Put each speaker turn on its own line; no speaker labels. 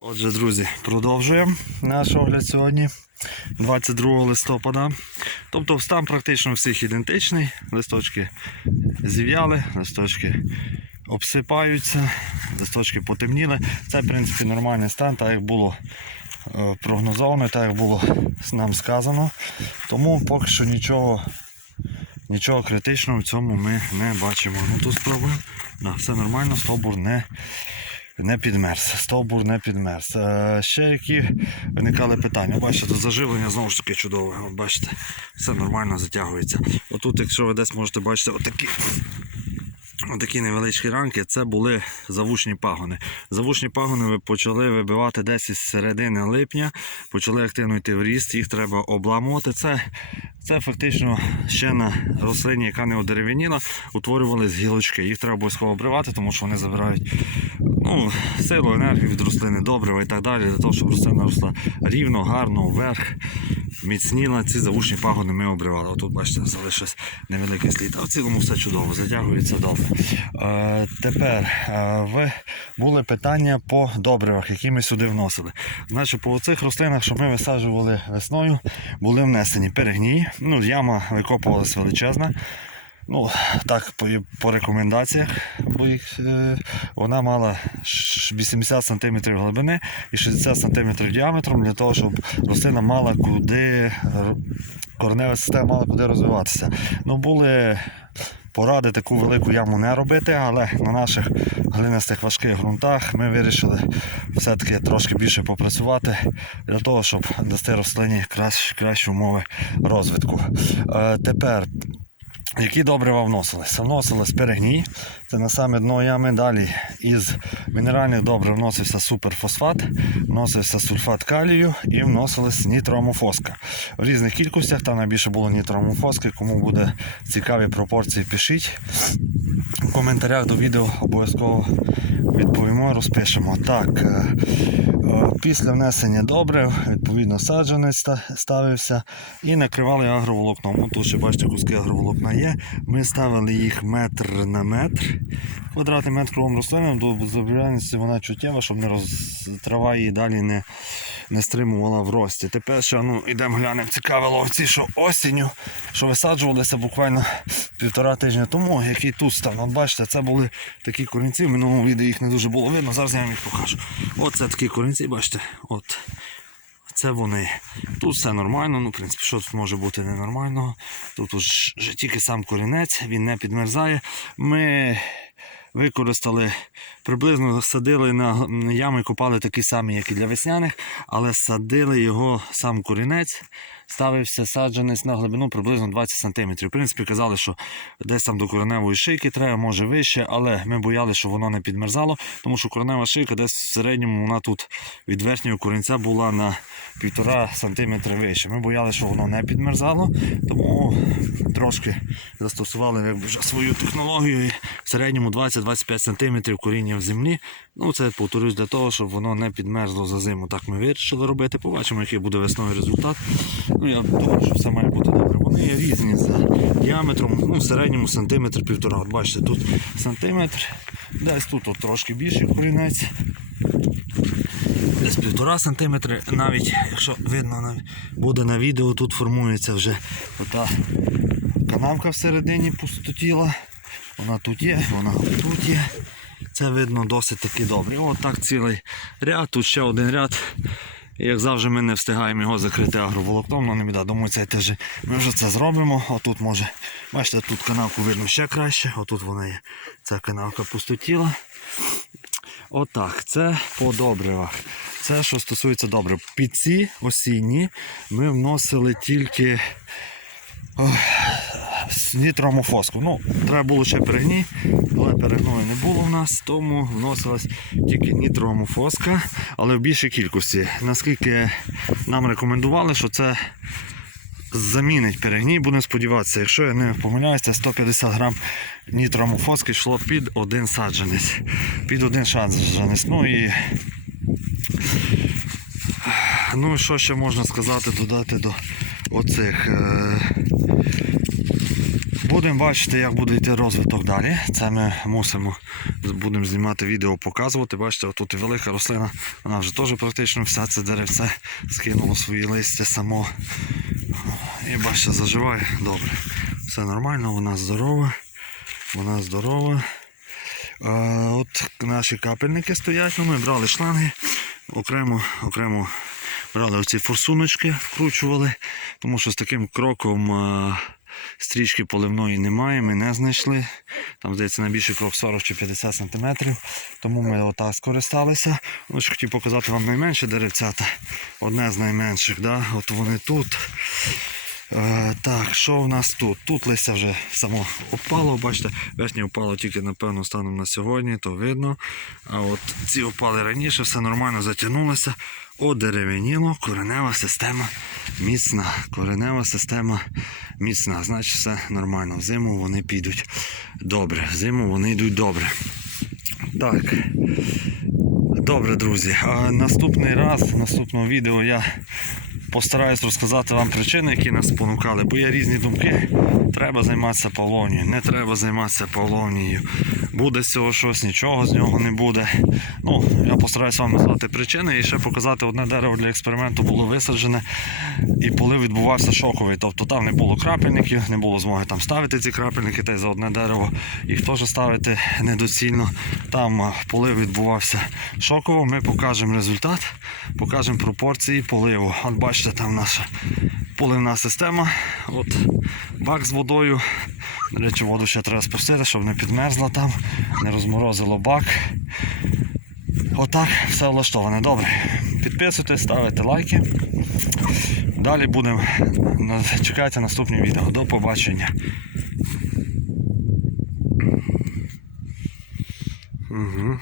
Отже, друзі, продовжуємо наш огляд сьогодні, 22 листопада. Тобто стан практично всіх ідентичний. Листочки зів'яли, листочки обсипаються, листочки потемніли. Це, в принципі, нормальний стан, так як було е, прогнозовано, так як було нам сказано. Тому поки що нічого, нічого критичного в цьому ми не бачимо. Ну тут спробуємо. Да, все нормально, стовбур не не підмерз. Стовбур не підмерз. Е, ще які виникали питання. Бачите, заживлення знову ж таки чудове. От Бачите, все нормально затягується. Отут, якщо ви десь можете бачити, отакі. Отакі невеличкі ранки це були завушні пагони. Завушні пагони ви почали вибивати десь із середини липня, почали активно йти в ріст, їх треба обламувати. Це, це фактично ще на рослині, яка не одерев'яніла, утворювались гілочки. Їх треба обов'язково обривати, тому що вони забирають ну, силу, енергію від рослини, добрива і так далі, для того, щоб рослина росла рівно, гарно, вверх, міцніла. Ці завушні пагони ми обривали. Отут, бачите, залишився невеликий слід. А в цілому все чудово, затягується добре. Е, тепер е, ви були питання по добривах, які ми сюди вносили. Значить, по цих рослинах, що ми висаджували весною, були внесені перегній. Ну, яма викопувалась величезна. Ну, так, по, по рекомендаціях, бо їх, е, вона мала 80 см глибини і 60 см діаметром для того, щоб рослина мала куди, е, коренева система мала куди розвиватися. Ну, були поради таку велику яму не робити, але на наших глинистих важких ґрунтах ми вирішили все-таки трошки більше попрацювати для того, щоб дасти рослині кращі, кращі умови розвитку. Е, тепер які добрива вносилися? Вносились перегній, це на саме дно ями. Далі із мінеральних добрив вносився суперфосфат, вносився сульфат калію і вносилась нітроамофоска. В різних кількостях там найбільше було нітроамофоски. Кому буде цікаві пропорції, пишіть. В коментарях до відео обов'язково відповімо, розпишемо. Так, е, е, після внесення добрив, відповідно, саджанець ставився і накривали агроволокном. Тут ще бачите, куски агроволокна є. Ми ставили їх метр на метр. Квадратний метр кругом рослинам, до забіральності вона чуттєва, щоб не роз... трава її далі не, не стримувала в рості. Тепер ще ну, йдемо глянемо цікавило ці, що осінню, що висаджувалися буквально півтора тижня тому, який тут став. От бачите, це були такі корінці, в минулому відео їх не дуже було видно, зараз я вам їх покажу. Оце такі корінці, бачите, от. Це вони. Тут все нормально, ну, в принципі, що тут може бути ненормального. Тут уж тільки сам корінець, він не підмерзає. Ми використали, приблизно садили на ями, копали такі самі, як і для весняних, але садили його сам корінець, ставився саджанець на глибину приблизно 20 см. В принципі, казали, що десь там до кореневої шийки треба, може вище, але ми боялися, що воно не підмерзало, тому що коренева шийка десь в середньому вона тут від верхнього корінця була на 1,5 см вище. Ми боялися, що воно не підмерзало, тому трошки застосували якби, вже свою технологію в середньому 20-25 см коріння в землі. Ну, це повторюсь для того, щоб воно не підмерзло за зиму. Так ми вирішили робити. Побачимо, який буде весною результат. Ну, я думаю, що все має бути добре. Вони є різні за діаметром, ну, в середньому сантиметр півтора. От бачите, тут сантиметр, десь тут от трошки більший корінець. Десь півтора сантиметри, навіть якщо видно буде на відео, тут формується вже ота канавка всередині пустотіла. Вона тут є, вона тут є. Це видно досить таки добре. От так цілий ряд, тут ще один ряд. Як завжди, ми не встигаємо його закрити агроволокном, але не біда. Думаю, це теж ми вже це зробимо. Отут може, бачите, тут канавку видно ще краще, отут вона є. Ця канавка пустотіла. Отак, це по добривах. Це що стосується добрив. Під ці осінні ми вносили тільки з нітромофоску. Ну, треба було ще перегній, але перегною не було в нас, тому вносилась тільки нітромофоска, але в більшій кількості. Наскільки нам рекомендували, що це замінить перегній, будемо сподіватися. Якщо я не помиляюся, 150 грам нітромофоски йшло під один саджанець. Під один саджанець. Ну і Ну і що ще можна сказати, додати до оцих. Е... Будемо бачити, як буде йти розвиток далі. Це ми мусимо будемо знімати відео, показувати. Бачите, тут і велика рослина, вона вже теж практично вся це деревце скинуло свої листя само. І бачите, заживає добре. Все нормально, вона здорова. Вона здорова. А, от наші капельники стоять, ну, ми брали шланги, окремо, окремо брали оці форсуночки, вкручували, тому що з таким кроком стрічки поливної немає, ми не знайшли. Там, здається, найбільший крок 40 чи 50 см, тому ми отак скористалися. Ну, хотів показати вам найменше деревцята, одне з найменших, да? от вони тут. Е, так, що в нас тут? Тут листя вже само опало, бачите, верхнє опало тільки, напевно, станом на сьогодні, то видно. А от ці опали раніше, все нормально затягнулося, одерев'яніло, коренева система міцна. Коренева система міцна, значить все нормально. Взиму вони підуть добре. Взиму вони йдуть добре. Так. Добре, друзі. А наступний раз, в наступному відео я постараюсь розказати вам причини, які нас спонукали, бо є різні думки. Треба займатися павловнією, не треба займатися павловнією. Буде з цього щось, нічого з нього не буде. Ну, я постараюсь вам назвати причини і ще показати одне дерево для експерименту було висаджене. І полив відбувався шоковий. Тобто там не було крапельників, не було змоги там ставити ці крапельники, та й за одне дерево їх теж ставити недоцільно. Там полив відбувався шоково. Ми покажемо результат, покажемо пропорції поливу. От бачите, там наша поливна система. От бак з водою. До речі, воду ще треба спустити, щоб не підмерзла там, не розморозило бак. Отак все влаштоване. Добре. Підписуйтесь, ставите лайки. Далі будемо. Чекайте наступні відео. До побачення. Угу.